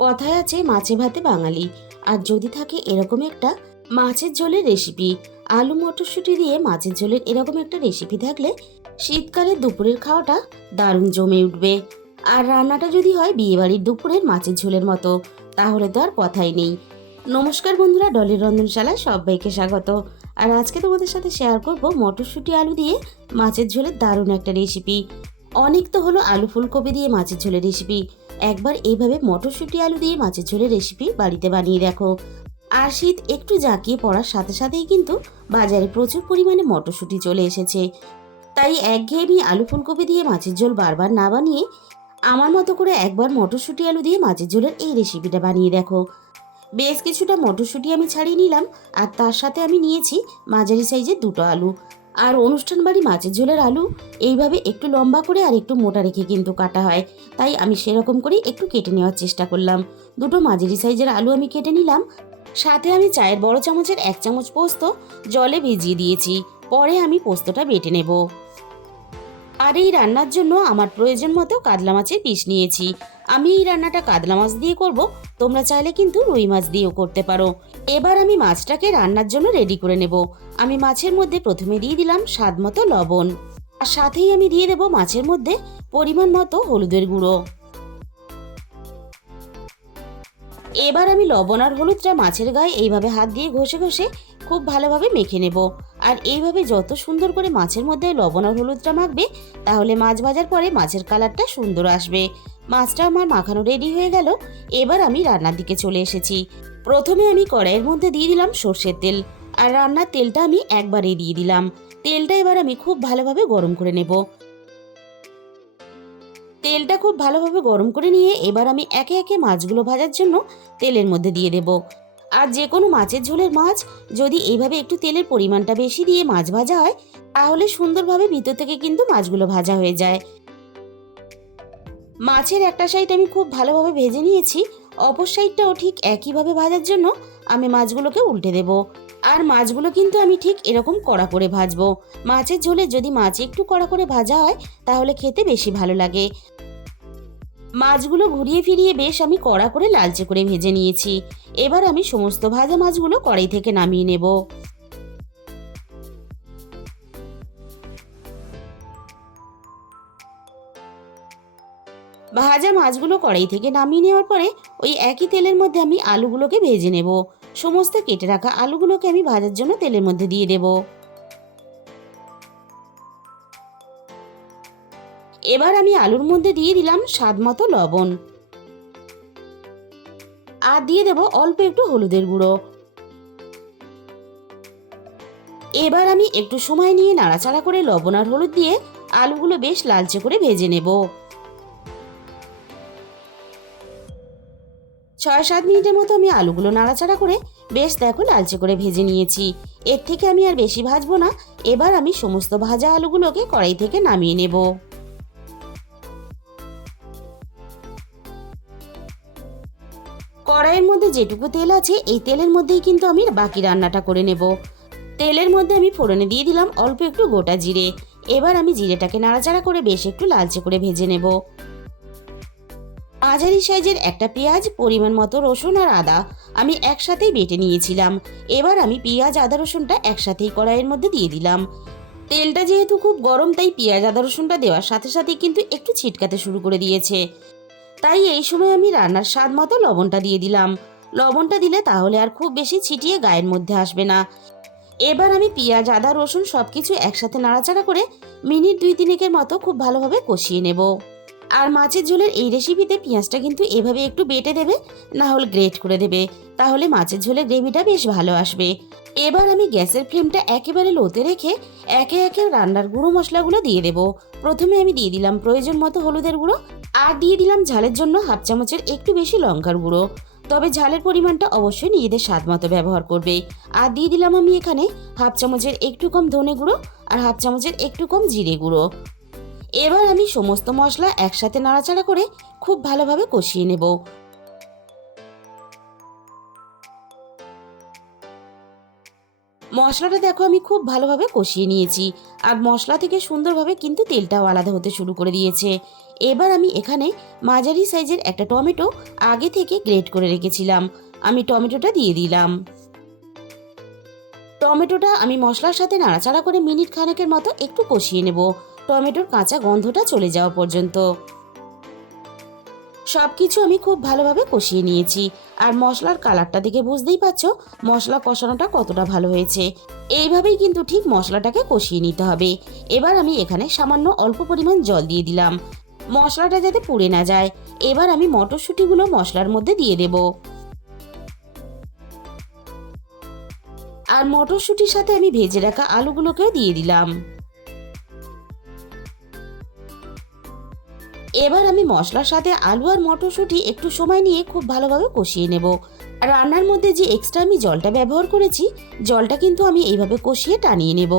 কথায় আছে মাছে ভাতে বাঙালি। আর যদি থাকে এরকম একটা মাছের ঝোলের রেসিপি, আলু মটরশুঁটি দিয়ে মাছের ঝোলের এরকম একটা রেসিপি থাকলে শীতকালে দুপুরের খাওয়াটা দারুণ জমে উঠবে। আর রান্নাটা যদি হয় বিয়েবাড়ির দুপুরের মাছের ঝোলের মতো, তাহলে তো আর কথাই নেই। নমস্কার বন্ধুরা, ডলির রন্ধনশালায় সবাইকে স্বাগত। আর আজকে তোমাদের সাথে শেয়ার করব মটরশুঁটি আলু দিয়ে মাছের ঝোলের দারুণ একটা রেসিপি। অনেক তো হলো আলু ফুলকপি দিয়ে মাছের ঝোলের রেসিপি, একবার এইভাবে মটরশুঁটি আলু দিয়ে মাছের ঝোলের রেসিপি বাড়িতে বানিয়ে দেখো। আর শীত একটু জাঁকিয়ে পড়ার সাথে সাথেই কিন্তু বাজারে প্রচুর পরিমাণে মটরশুঁটি চলে এসেছে। তাই একঘেয়েমি আলু ফুলকপি দিয়ে মাছের ঝোল বারবার না বানিয়ে আমার মতো করে একবার মটরশুঁটি আলু দিয়ে মাছের ঝোলের এই রেসিপিটা বানিয়ে দেখো। বেশ কিছুটা মটরশুঁটি আমি ছাড়িয়ে নিলাম, আর তার সাথে আমি নিয়েছি মাঝারি সাইজের দুটো আলু। আর অনুষ্ঠান বাড়ি মাছের ঝোলের আলু এইভাবে একটু লম্বা করে আর একটু মোটা রেখে কিন্তু কাটা হয়, তাই আমি সেরকম করে একটু কেটে নেওয়ার চেষ্টা করলাম। দুটো মাঝারি সাইজের আলু আমি কেটে নিলাম। সাথে আমি চায়ের বড় চামচের 1 চামচ পোস্ত জলে ভিজিয়ে দিয়েছি, পরে আমি পোস্তটা বেটে নেব। আর এই রান্নার জন্য আমার প্রয়োজন মতো কাতলা মাছের পিস নিয়েছি। আমি এই রান্নাটা কাতলা মাছ দিয়ে করব, তোমরা চাইলে কিন্তু রুই মাছ দিয়েও করতে পারো। এবার আমি মাছটাকে রান্নার জন্য রেডি করে নেব। আমি মাছের মধ্যে প্রথমে দিয়ে দিলাম স্বাদ মতো লবণ, আর সাথেই আমি দিয়ে দেব মাছের মধ্যে পরিমাণ মতো হলুদের গুঁড়ো। এবার আমি লবণ আর হলুদটা মাছের গায়ে এইভাবে হাত দিয়ে ঘষে ঘষে খুব ভালোভাবে মেখে নেব। আর এইভাবে যত সুন্দর করে মাছের মধ্যে লবণ আর হলুদটা মাখবে, তাহলে মাছ ভাজার পরে মাছের কালারটা সুন্দর আসবে। মাছটা আমার মাখানো রেডি হয়ে গেল। এবার আমি রান্নার দিকে চলে এসেছি। প্রথমে আমি কড়াইয়ের মধ্যে দিয়ে দিলাম সর্ষের তেল, আর রান্নার তেলটা আমি একবারেই দিয়ে দিলাম। তেলটা এবার আমি খুব ভালোভাবে গরম করে নেব। তেলটা খুব ভালোভাবে গরম করে নিয়ে এবার আমি একে একে মাছগুলো ভাজার জন্য তেলের মধ্যে দিয়ে দেব। আর যে কোনো মাছের ঝোলের মাছ যদি এইভাবে একটু তেলের পরিমাণটা বেশি দিয়ে মাছ ভাজা হয়, তাহলে সুন্দরভাবে ভিতর থেকে কিন্তু মাছগুলো ভাজা হয়ে যায়। মাছের একটা সাইড আমি খুব ভালোভাবে ভেজে নিয়েছি, অপর সাইডটাও ঠিক একইভাবে ভাজার জন্য আমি মাছগুলোকে উল্টে দেব। আর মাছগুলো কিন্তু আমি ঠিক এরকম কড়া করে ভাজবো। মাছের ঝোলে যদি মাছ একটু কড়া করে ভাজা হয়, তাহলে খেতে বেশি ভালো লাগে। মাছগুলো ঘুরিয়ে ফিরিয়ে বেশ আমি কড়া করে লালচে করে ভেজে নিয়েছি। এবার আমি সমস্ত ভাজা মাছগুলো কড়াই থেকে নামিয়ে নেব। ভাজা মাছগুলো কড়াই থেকে নামিয়ে নেওয়ার পরে ওই একই তেলের মধ্যে আমি আলুগুলোকে ভেজে নেব। সমস্ত কেটে রাখা আলুগুলোকে আমি ভাজার জন্য তেলের মধ্যে দিয়ে দেব। এবার আমি আলুর মধ্যে দিয়ে দিলাম স্বাদ মতো লবণ, আর দিয়ে দেব অল্প একটু হলুদের গুঁড়ো। এবার আমি একটু সময় নিয়ে নাড়াচাড়া করে লবণ আর হলুদ দিয়ে আলুগুলো বেশ লালচে করে ভেজে নেব। 6-7 মিনিটের মতো আমি আলুগুলো নাড়াচাড়া করে বেশ দেখো লালচে করে ভেজে নিয়েছি। এর থেকে আমি আর বেশি ভাজবো না। এবার আমি সমস্ত ভাজা আলুগুলোকে কড়াই থেকে নামিয়ে নেব। কড়াইয়ের মধ্যে যেটুকু তেল আছে এই তেলের মধ্যেই কিন্তু আমি বাকি রান্নাটা করে নেব। তেলের মধ্যে আমি ফোড়নে দিয়ে দিলাম অল্প একটু গোটা জিরে। এবার আমি জিরেটাকে নাড়াচাড়া করে বেশ একটু লালচে করে ভেজে নেব। মাঝারি সাইজের একটা পেঁয়াজ, পরিমাণ মতো রসুন আর আদা আমি একসাথেই বেটে নিয়েছিলাম। এবার আমি পেঁয়াজ আদা রসুনটা একসাথেই কড়াইয়ের মধ্যে দিয়ে দিলাম। তেলটা যেহেতু খুব গরম, তাই পেঁয়াজ আদা রসুনটা দেওয়ার সাথে সাথেই কিন্তু একটু ছিটকাতে শুরু করে দিয়েছে। তাই এই সময় আমি রান্নার স্বাদ মতো লবণটা দিয়ে দিলাম। লবণটা দিলে তাহলে আর খুব বেশি ছিটিয়ে গায়ের মধ্যে আসবে না। এবার আমি পেঁয়াজ আদা রসুন সবকিছু একসাথে নাড়াচাড়া করে মিনিট 2-3 মতো খুব ভালোভাবে কষিয়ে নেব। আর মাছের ঝোলের এই রেসিপিতে পেঁয়াজটা কিন্তু এভাবে একটু বেটে দেবে, না হলে গ্রেট করে দেবে, তাহলে মাছের ঝোলের গ্রেভিটা বেশ ভালো আসবে। এবার আমি গ্যাসের ফ্লেমটা একেবারে লোতে রেখে একে একে রান্নার গুঁড়ো মশলাগুলো দিয়ে দেব। প্রথমে আমি দিয়ে দিলাম প্রয়োজন মতো হলুদের গুঁড়ো, আর দিয়ে দিলাম ঝালের জন্য 1/2 চামচের একটু বেশি লঙ্কার গুঁড়ো। তবে ঝালের পরিমাণটা অবশ্যই নিজেদের স্বাদ মতো ব্যবহার করবে। আর দিয়ে দিলাম আমি এখানে 1/2 চামচের একটু কম ধনে গুঁড়ো আর 1/2 চামচের একটু কম জিরে গুঁড়ো। এবার আমি সমস্ত মশলা একসাথে নাড়াচাড়া করে খুব ভালোভাবে কষিয়ে নেব। মশলাটা দেখো আমি খুব ভালোভাবে কষিয়ে নিয়েছি, আর মশলা থেকে সুন্দরভাবে কিন্তু তেলটাও আলাদা হতে শুরু করে দিয়েছে। এবার আমি এখানে মাঝারি সাইজের একটা টমেটো আগে থেকে গ্রেট করে রেখেছিলাম, আমি টমেটোটা দিয়ে দিলাম। টমেটোটা আমি মশলার সাথে নাড়াচাড়া করে মিনিট খানেকের মতো একটু কষিয়ে নেব, টমেটোর কাঁচা গন্ধটা চলে যাওয়া পর্যন্ত। সবকিছু আমি খুব ভালোভাবে কষিয়ে নিয়েছি, আর মশলার কালারটা দেখে বুঝতেই পারছো মশলা কষানোটা কতটা ভালো হয়েছে। এইভাবেই কিন্তু ঠিক মশলাটাকে কষিয়ে নিতে হবে। এবার আমি এখানে সামান্য অল্প পরিমাণ জল দিয়ে দিলাম, মশলাটা যাতে পুড়ে না যায়। এবার আমি মটরশুঁটিগুলো মশলার মধ্যে দিয়ে দেব, আর মটরশুঁটির সাথে আমি ভেজে রাখা আলুগুলোকেও দিয়ে দিলাম। এবার আমি মশলার সাথে আলু আর মটরশুঁটি একটু সময় নিয়ে খুব ভালোভাবে কষিয়ে নেব। রান্নার মধ্যে যে এক্সট্রা আমি জলটা ব্যবহার করেছি, জলটা কিন্তু আমি এইভাবে কষিয়ে টানিয়ে নেব।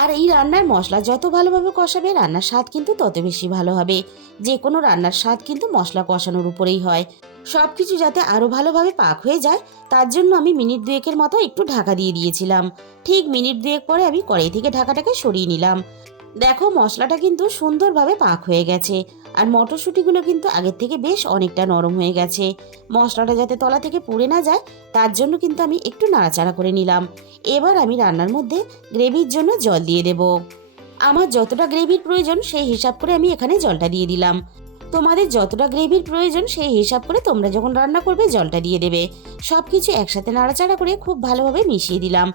আর এই রান্নার মশলা যত ভালোভাবে কষাবে রান্নার স্বাদ কিন্তু তত বেশি ভালো হবে। যে কোনো রান্নার স্বাদ কিন্তু মশলা কষানোর উপরেই হয়। সব কিছু যাতে আরও ভালোভাবে পাক হয়ে যায়, তার জন্য আমি মিনিট দুয়েকের মতো একটু ঢাকা দিয়ে দিয়েছিলাম। ঠিক মিনিট দুয়েক পরে আমি কড়াই থেকে ঢাকাটাকে সরিয়ে নিলাম। দেখো মশলাটা কিন্তু সুন্দরভাবে পাক হয়ে গেছে, আর মটরশুঁটিগুলো কিন্তু আগের থেকে বেশ অনেকটা নরম হয়ে গেছে। মশলাটা যাতে তলা থেকে পুড়ে না যায়, তার জন্য কিন্তু আমি একটু নাড়াচাড়া করে নিলাম। এবার আমি রান্নার মধ্যে গ্রেভির জন্য জল দিয়ে দেব। আমার যতটা গ্রেভির প্রয়োজন সেই হিসাব করে আমি এখানে জলটা দিয়ে দিলাম। তোমাদের যতটা গ্রেভির প্রয়োজন সেই হিসাব করে তোমরা যখন রান্না করবে জলটা দিয়ে দেবে। সব কিছু একসাথে নাড়াচাড়া করে খুব ভালোভাবে মিশিয়ে দিলাম।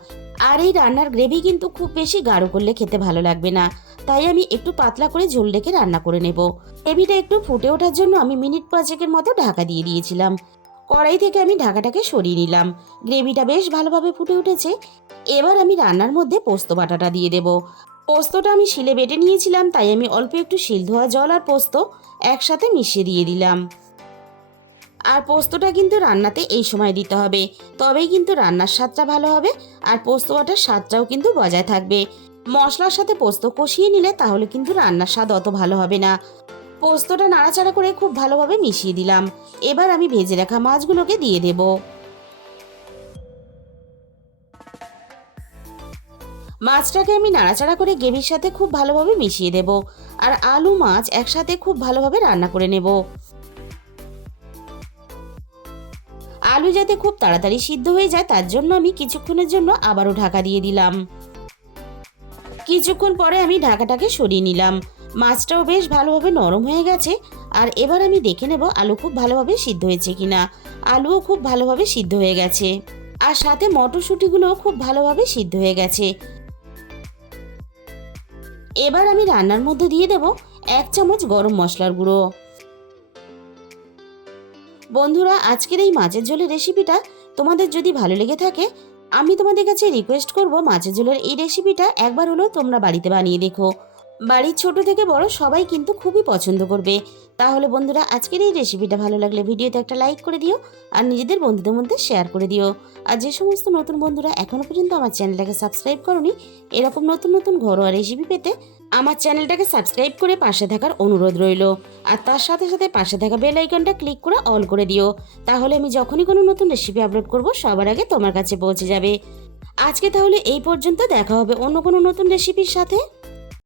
আর এই রান্নার গ্রেভি কিন্তু খুব বেশি গাঢ় করলে খেতে ভালো লাগবে না, তাই আমি একটু পাতলা করে ঝোল রেখে রান্না করে নেব। গ্রেভিটা একটু ফুটে ওঠার জন্য আমি মিনিট 5 মতো ঢাকা দিয়ে দিয়েছিলাম। কড়াই থেকে আমি ঢাকাটাকে সরিয়ে নিলাম। গ্রেভিটা বেশ ভালোভাবে ফুটে উঠেছে। এবার আমি রান্নার মধ্যে পোস্ত বাটাটা দিয়ে দেব। পোস্তটা আমি শিলে বেটে নিয়েছিলাম, তাই আমি অল্প একটু শিল ধোয়া জল আর পোস্ত একসাথে মিশিয়ে দিয়ে দিলাম। আর পোস্তটা কিন্তু রান্নাতে এই সময় দিতে হবে, তবেই কিন্তু রান্নার স্বাদটা ভালো হবে, আর পোস্ত বাটার স্বাদটাও কিন্তু বজায় থাকবে। মশলার সাথে পোস্ত কষিয়ে নিলে তাহলে কিন্তু রান্নার স্বাদ অত ভালো হবে না। পোস্তটা নাড়াচাড়া করে খুব ভালোভাবে মিশিয়ে দিলাম। এবার আমি ভেজে রাখা মাছগুলোকে দিয়ে দেব। মাছটাকে আমি নাড়াচাড়া করে গ্রেভির সাথে খুব ভালোভাবে মিশিয়ে দেব, আর আলু মাছ একসাথে খুব ভালোভাবে রান্না করে নেব। আলু যাতে খুব তাড়াতাড়ি সিদ্ধ হয়ে যায় তার জন্য আমি কিছুক্ষণের জন্য আবারও ঢাকা দিয়ে দিলাম। কিছুক্ষণ পরে আমি ঢাকাটাকে সরিয়ে নিলাম। মাছটাও বেশ ভালোভাবে নরম হয়ে গেছে। আর এবার আমি দেখে নেব আলু খুব ভালোভাবে সিদ্ধ হয়েছে কিনা। আলুও খুব ভালোভাবে সিদ্ধ হয়ে গেছে, আর সাথে মটরশুঁটিগুলোও খুব ভালোভাবে সিদ্ধ হয়ে গেছে। এবার আমি রান্নার মধ্যে দিয়ে দেব 1 চামচ গরম মশলার গুঁড়ো। বন্ধুরা, আজকের এই মাছের ঝোলের রেসিপিটা তোমাদের যদি ভালো লেগে থাকে, আমি তোমাদের কাছে রিকোয়েস্ট করব মাছের ঝোলের এই রেসিপিটা একবার হলেও তোমরা বাড়িতে বানিয়ে দেখো। বাড়ির ছোট থেকে বড় সবাই কিন্তু খুবই পছন্দ করবে। তাহলে বন্ধুরা, আজকের এই রেসিপিটা ভালো লাগলে ভিডিওতে একটা লাইক করে দিও, আর নিজেদের বন্ধুদের মধ্যে শেয়ার করে দিও। আর যে সমস্ত নতুন বন্ধুরা এখনো পর্যন্ত আমার চ্যানেলটাকে সাবস্ক্রাইব করোনি, এরকম নতুন নতুন ঘরোয়া রেসিপি পেতে আমার চ্যানেলটাকে সাবস্ক্রাইব করে পাশে থাকার অনুরোধ রইল। আর তার সাথে সাথে পাশে থাকা বেল আইকনটা ক্লিক করে অল করে দিও, তাহলে আমি যখনই কোনো নতুন রেসিপি আপলোড করব সবার আগে তোমার কাছে পৌঁছে যাবে। আজকে তাহলে এই পর্যন্ত, দেখা হবে অন্য কোনো নতুন রেসিপির সাথে।